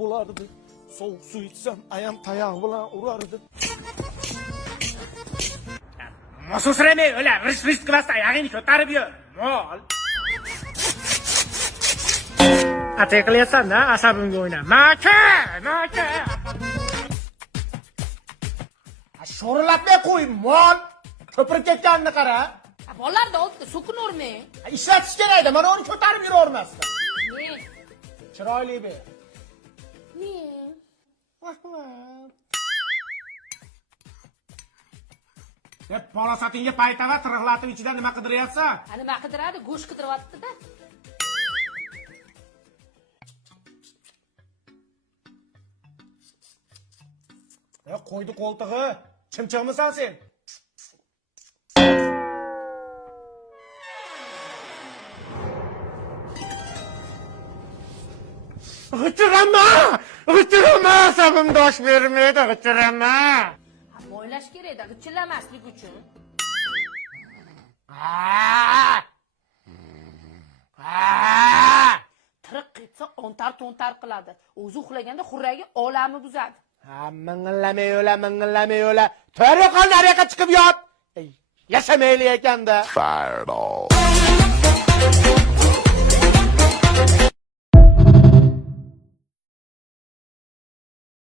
bo'lardi. Sovuq suv ichsam, ayam tayoq bilan urardi. Mosusramay o'la, rish qilasdan ayog'ingni ko'tarib yur. Mol. Atay qilyapsan-da, asabimga o'yna. Maka! Sho'rlatmay qo'y, mol. Ko'pirib ketganini qara. Bolalarda oldi, so'kinavermang. Ishlatish kerak-da, mana uni ko'tarib yuravermasdan. Men. Chiroyli ber. Men. Rahmat. Deb palosatingga paytava tirg'latib ichida nima qidiryapsan? Nima qidiradi? Go'sht qidiryapti-da. Qo'ydi qo'ltig'i. Chimchiqmisan sen? G'ichirama, asabim dosh bermaydi, g'ichirama. Mo'ylash kerak-da, g'ichillamaslik uchun. Tiriq ketsa ontar-to'ntar qiladi. O'zi uxlaganda xurragi olami buzadi. Mingillamay o'la. To'g'ri qol nariyoqqa chiqib yot. Yashamayli ekanda. Fireball.